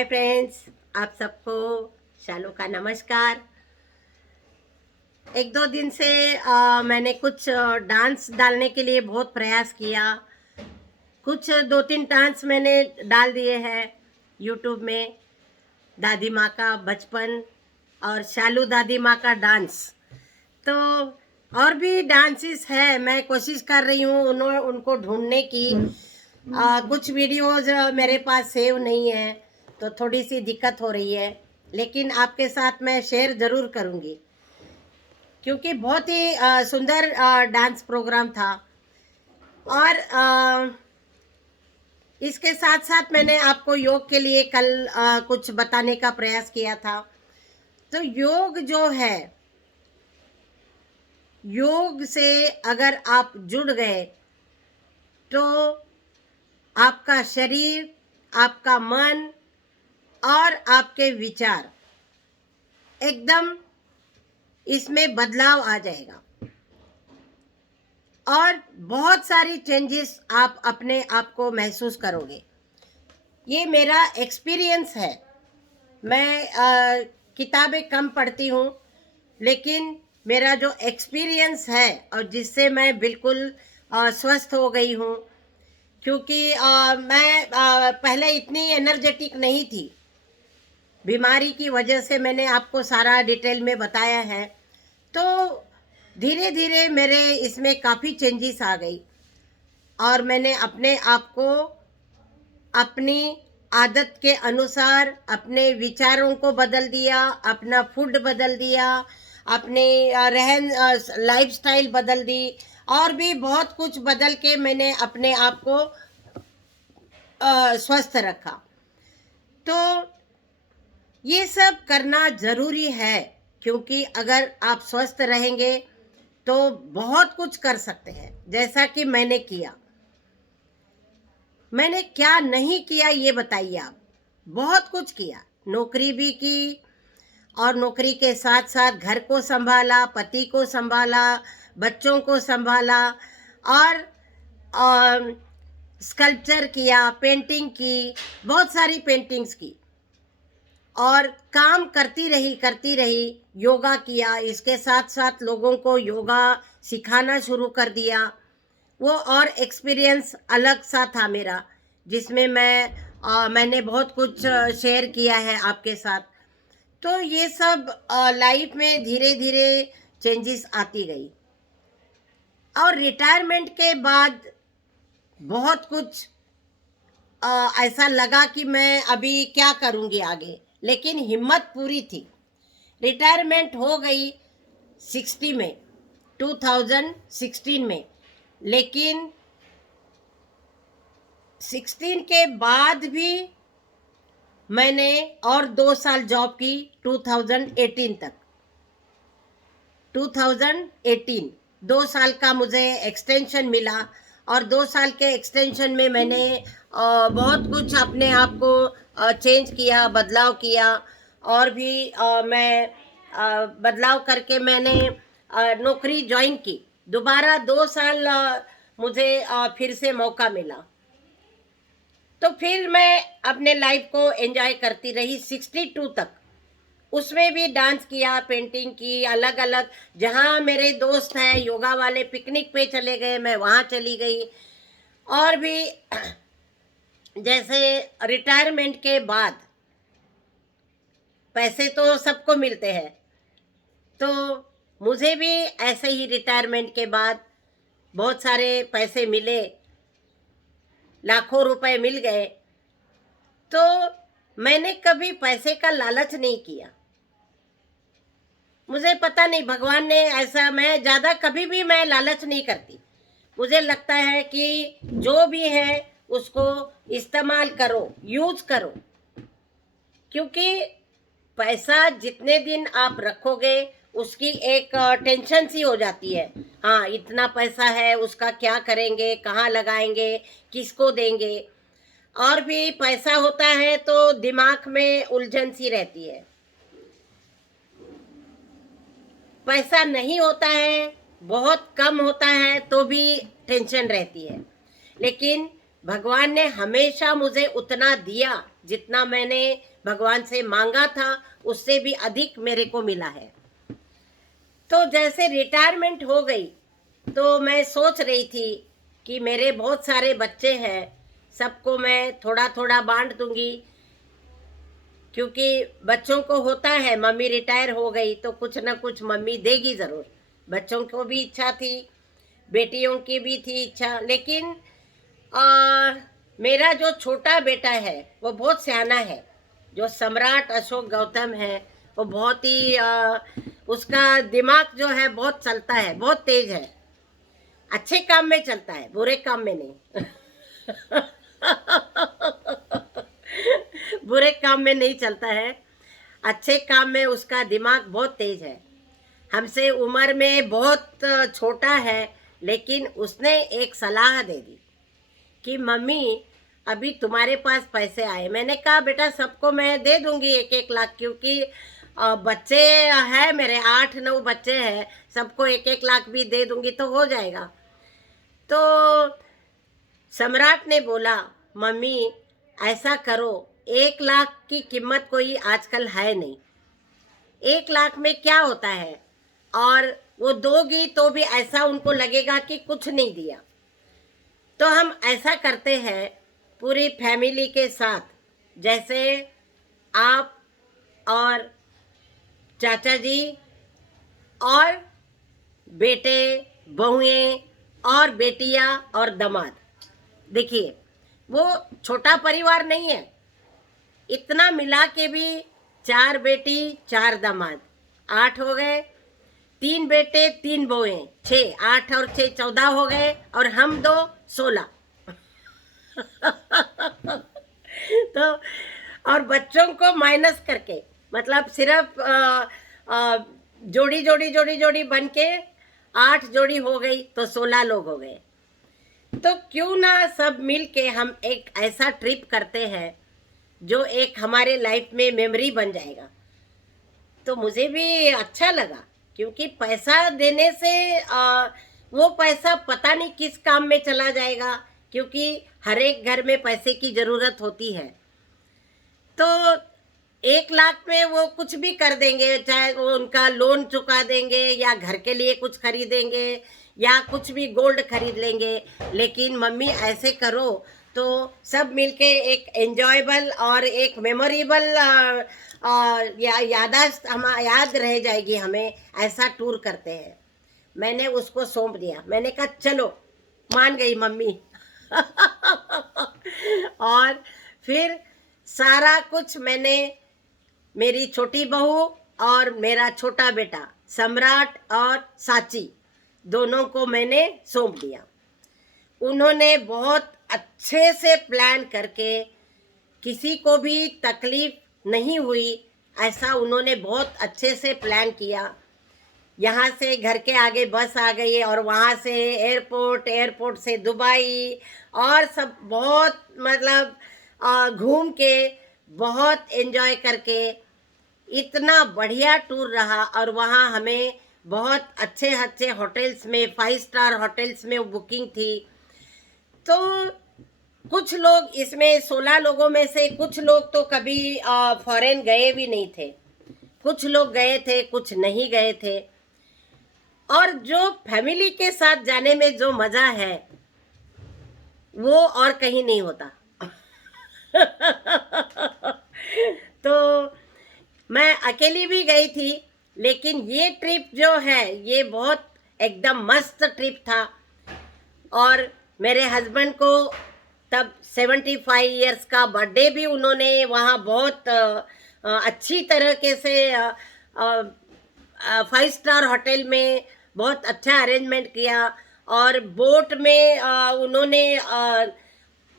Hi friends, आप सबको शालू का नमस्कार। एक दो दिन से मैंने कुछ डांस डालने के लिए बहुत प्रयास किया। कुछ दो तीन डांस मैंने डाल दिए हैं यूट्यूब में। दादी माँ का बचपन और शालू दादी माँ का डांस। तो और भी डांसेस है, मैं कोशिश कर रही हूँ उनको ढूंढने की। कुछ वीडियोज मेरे पास सेव नहीं है, तो थोड़ी सी दिक्कत हो रही है, लेकिन आपके साथ मैं शेयर ज़रूर करूँगी क्योंकि बहुत ही सुंदर डांस प्रोग्राम था। और इसके साथ साथ मैंने आपको योग के लिए कल कुछ बताने का प्रयास किया था। तो योग जो है, योग से अगर आप जुड़ गए तो आपका शरीर, आपका मन और आपके विचार एकदम इसमें बदलाव आ जाएगा और बहुत सारी चेंजेस आप अपने आप को महसूस करोगे। ये मेरा एक्सपीरियंस है। मैं किताबें कम पढ़ती हूँ, लेकिन मेरा जो एक्सपीरियंस है और जिससे मैं बिल्कुल स्वस्थ हो गई हूँ, क्योंकि मैं पहले इतनी एनर्जेटिक नहीं थी। बीमारी की वजह से मैंने आपको सारा डिटेल में बताया है। तो धीरे धीरे मेरे इसमें काफ़ी चेंजेस आ गई और मैंने अपने आप को अपनी आदत के अनुसार अपने विचारों को बदल दिया, अपना फूड बदल दिया, अपने रहन लाइफस्टाइल बदल दी और भी बहुत कुछ बदल के मैंने अपने आप को स्वस्थ रखा। तो ये सब करना ज़रूरी है, क्योंकि अगर आप स्वस्थ रहेंगे तो बहुत कुछ कर सकते हैं। जैसा कि मैंने किया, मैंने क्या नहीं किया ये बताइए आप। बहुत कुछ किया, नौकरी भी की और नौकरी के साथ साथ घर को संभाला, पति को संभाला, बच्चों को संभाला और स्कल्पचर किया, पेंटिंग की, बहुत सारी पेंटिंग्स की और काम करती रही। योगा किया, इसके साथ साथ लोगों को योगा सिखाना शुरू कर दिया। वो और एक्सपीरियंस अलग सा था मेरा, जिसमें मैंने बहुत कुछ शेयर किया है आपके साथ। तो ये सब लाइफ में धीरे धीरे चेंजेस आती गई और रिटायरमेंट के बाद बहुत कुछ ऐसा लगा कि मैं अभी क्या करूँगी आगे, लेकिन हिम्मत पूरी थी। रिटायरमेंट हो गई 60 में, 2016 में, लेकिन 16 के बाद भी मैंने और 2 साल जॉब की 2018 तक। 2018 2 साल का मुझे एक्सटेंशन मिला और 2 साल के एक्सटेंशन में मैंने बहुत कुछ अपने आप को चेंज किया, बदलाव किया और भी मैं बदलाव करके मैंने नौकरी ज्वाइन की। दोबारा 2 साल मुझे फिर से मौका मिला, तो फिर मैं अपने लाइफ को एंजॉय करती रही 62 तक। उसमें भी डांस किया, पेंटिंग की, अलग अलग जहाँ मेरे दोस्त हैं योगा वाले पिकनिक पे चले गए, मैं वहाँ चली गई। और भी जैसे रिटायरमेंट के बाद पैसे तो सबको मिलते हैं, तो मुझे भी ऐसे ही रिटायरमेंट के बाद बहुत सारे पैसे मिले, लाखों रुपए मिल गए। तो मैंने कभी पैसे का लालच नहीं किया। मुझे पता नहीं, भगवान ने ऐसा, मैं ज़्यादा कभी भी मैं लालच नहीं करती। मुझे लगता है कि जो भी है उसको इस्तेमाल करो, यूज करो, क्योंकि पैसा जितने दिन आप रखोगे उसकी एक टेंशन सी हो जाती है। हाँ, इतना पैसा है, उसका क्या करेंगे, कहाँ लगाएंगे, किसको देंगे। और भी पैसा होता है तो दिमाग में उलझन सी रहती है। पैसा नहीं होता है, बहुत कम होता है तो भी टेंशन रहती है। लेकिन भगवान ने हमेशा मुझे उतना दिया जितना मैंने भगवान से मांगा था, उससे भी अधिक मेरे को मिला है। तो जैसे रिटायरमेंट हो गई तो मैं सोच रही थी कि मेरे बहुत सारे बच्चे हैं, सबको मैं थोड़ा थोड़ा बांट दूंगी, क्योंकि बच्चों को होता है मम्मी रिटायर हो गई तो कुछ ना कुछ मम्मी देगी ज़रूर। बच्चों को भी इच्छा थी, बेटियों की भी थी इच्छा, लेकिन मेरा जो छोटा बेटा है वो बहुत सियाना है। जो सम्राट अशोक गौतम है वो बहुत ही उसका दिमाग जो है बहुत चलता है, बहुत तेज है। अच्छे काम में चलता है, बुरे काम में नहीं। बुरे काम में नहीं चलता है, अच्छे काम में उसका दिमाग बहुत तेज है। हमसे उम्र में बहुत छोटा है, लेकिन उसने एक सलाह दे दी कि मम्मी अभी तुम्हारे पास पैसे आए। मैंने कहा बेटा सबको मैं दे दूंगी 1-1 लाख, क्योंकि बच्चे हैं मेरे 8-9 बच्चे हैं, सबको 1-1 लाख भी दे दूंगी तो हो जाएगा। तो सम्राट ने बोला मम्मी ऐसा करो, 1 लाख की कीमत कोई आजकल है नहीं, 1 लाख में क्या होता है, और वो दोगी तो भी ऐसा उनको लगेगा कि कुछ नहीं दिया। तो हम ऐसा करते हैं पूरी फैमिली के साथ, जैसे आप और चाचा जी और बेटे, बहुएं और बेटियां और दामाद। देखिए वो छोटा परिवार नहीं है, इतना मिला के भी 4 बेटी 4 दामाद, 8 हो गए, 3 बेटे 3 बहुएं, 6, 8 और 6 14 हो गए, और हम 2 16। तो और बच्चों को माइनस करके, मतलब सिर्फ जोड़ी जोड़ी जोड़ी जोड़ी बन के 8 जोड़ी हो गई तो 16 लोग हो गए। तो क्यों ना सब मिल के हम एक ऐसा ट्रिप करते हैं जो एक हमारे लाइफ में मेमोरी बन जाएगा। तो मुझे भी अच्छा लगा, क्योंकि पैसा देने से वो पैसा पता नहीं किस काम में चला जाएगा, क्योंकि हर एक घर में पैसे की ज़रूरत होती है। तो 1 लाख में वो कुछ भी कर देंगे, चाहे वो उनका लोन चुका देंगे या घर के लिए कुछ खरीदेंगे या कुछ भी गोल्ड खरीद लेंगे। लेकिन मम्मी ऐसे करो तो सब मिलके एक एंजॉयबल और एक मेमोरेबल यादाश्त हम याद रह जाएगी हमें, ऐसा टूर करते हैं। मैंने उसको सौंप दिया, मैंने कहा चलो, मान गई मम्मी। और फिर सारा कुछ मैंने मेरी छोटी बहू और मेरा छोटा बेटा सम्राट और साची दोनों को मैंने सौंप दिया। उन्होंने बहुत अच्छे से प्लान करके, किसी को भी तकलीफ नहीं हुई ऐसा उन्होंने बहुत अच्छे से प्लान किया। यहाँ से घर के आगे बस आ गई और वहाँ से एयरपोर्ट, एयरपोर्ट से दुबई, और सब बहुत मतलब घूम के बहुत एंजॉय करके इतना बढ़िया टूर रहा। और वहाँ हमें बहुत अच्छे अच्छे होटल्स में, 5 स्टार होटल्स में बुकिंग थी। तो कुछ लोग इसमें 16 लोगों में से कुछ लोग तो कभी फॉरेन गए भी नहीं थे, कुछ लोग गए थे, कुछ नहीं गए थे। और जो फैमिली के साथ जाने में जो मज़ा है वो और कहीं नहीं होता। तो मैं अकेली भी गई थी, लेकिन ये ट्रिप जो है ये बहुत एकदम मस्त ट्रिप था। और मेरे हस्बैंड को तब 75 इयर्स का बर्थडे भी उन्होंने वहाँ बहुत अच्छी तरीके से 5 स्टार होटल में बहुत अच्छा अरेंजमेंट किया। और बोट में उन्होंने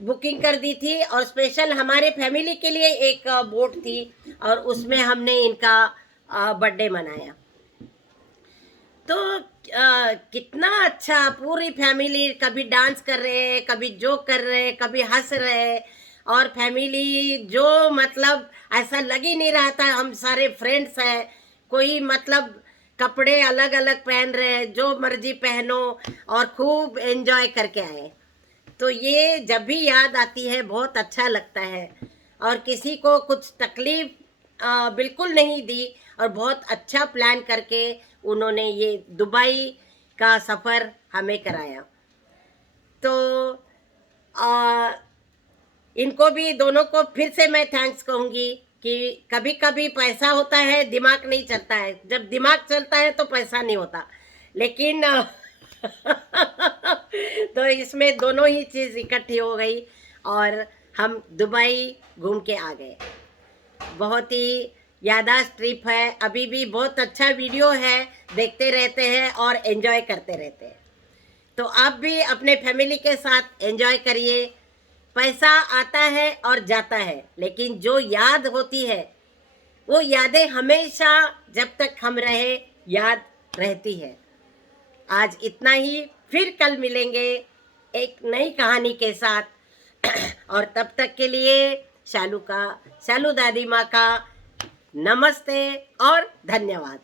बुकिंग कर दी थी, और स्पेशल हमारे फैमिली के लिए एक बोट थी, और उसमें हमने इनका बर्थडे मनाया। तो कितना अच्छा, पूरी फैमिली कभी डांस कर रहे हैं, कभी जोक कर रहे हैं, कभी हंस रहे हैं, और फैमिली जो मतलब ऐसा लग ही नहीं रहा था हम सारे फ्रेंड्स हैं। कोई मतलब कपड़े अलग अलग पहन रहे हैं, जो मर्जी पहनो, और खूब एंजॉय करके आए। तो ये जब भी याद आती है बहुत अच्छा लगता है। और किसी को कुछ तकलीफ बिल्कुल नहीं दी और बहुत अच्छा प्लान करके उन्होंने ये दुबई का सफ़र हमें कराया। तो आ, इनको भी दोनों को फिर से मैं थैंक्स कहूँगी कि कभी कभी पैसा होता है, दिमाग नहीं चलता है। जब दिमाग चलता है तो पैसा नहीं होता, लेकिन तो इसमें दोनों ही चीज़ इकट्ठी हो गई और हम दुबई घूम के आ गए। बहुत ही यादगार ट्रिप है, अभी भी बहुत अच्छा वीडियो है, देखते रहते हैं और एंजॉय करते रहते हैं। तो आप भी अपने फैमिली के साथ एंजॉय करिए। पैसा आता है और जाता है, लेकिन जो याद होती है वो यादें हमेशा जब तक हम रहे याद रहती है। आज इतना ही, फिर कल मिलेंगे एक नई कहानी के साथ। और तब तक के लिए शालू दादी माँ का नमस्ते और धन्यवाद।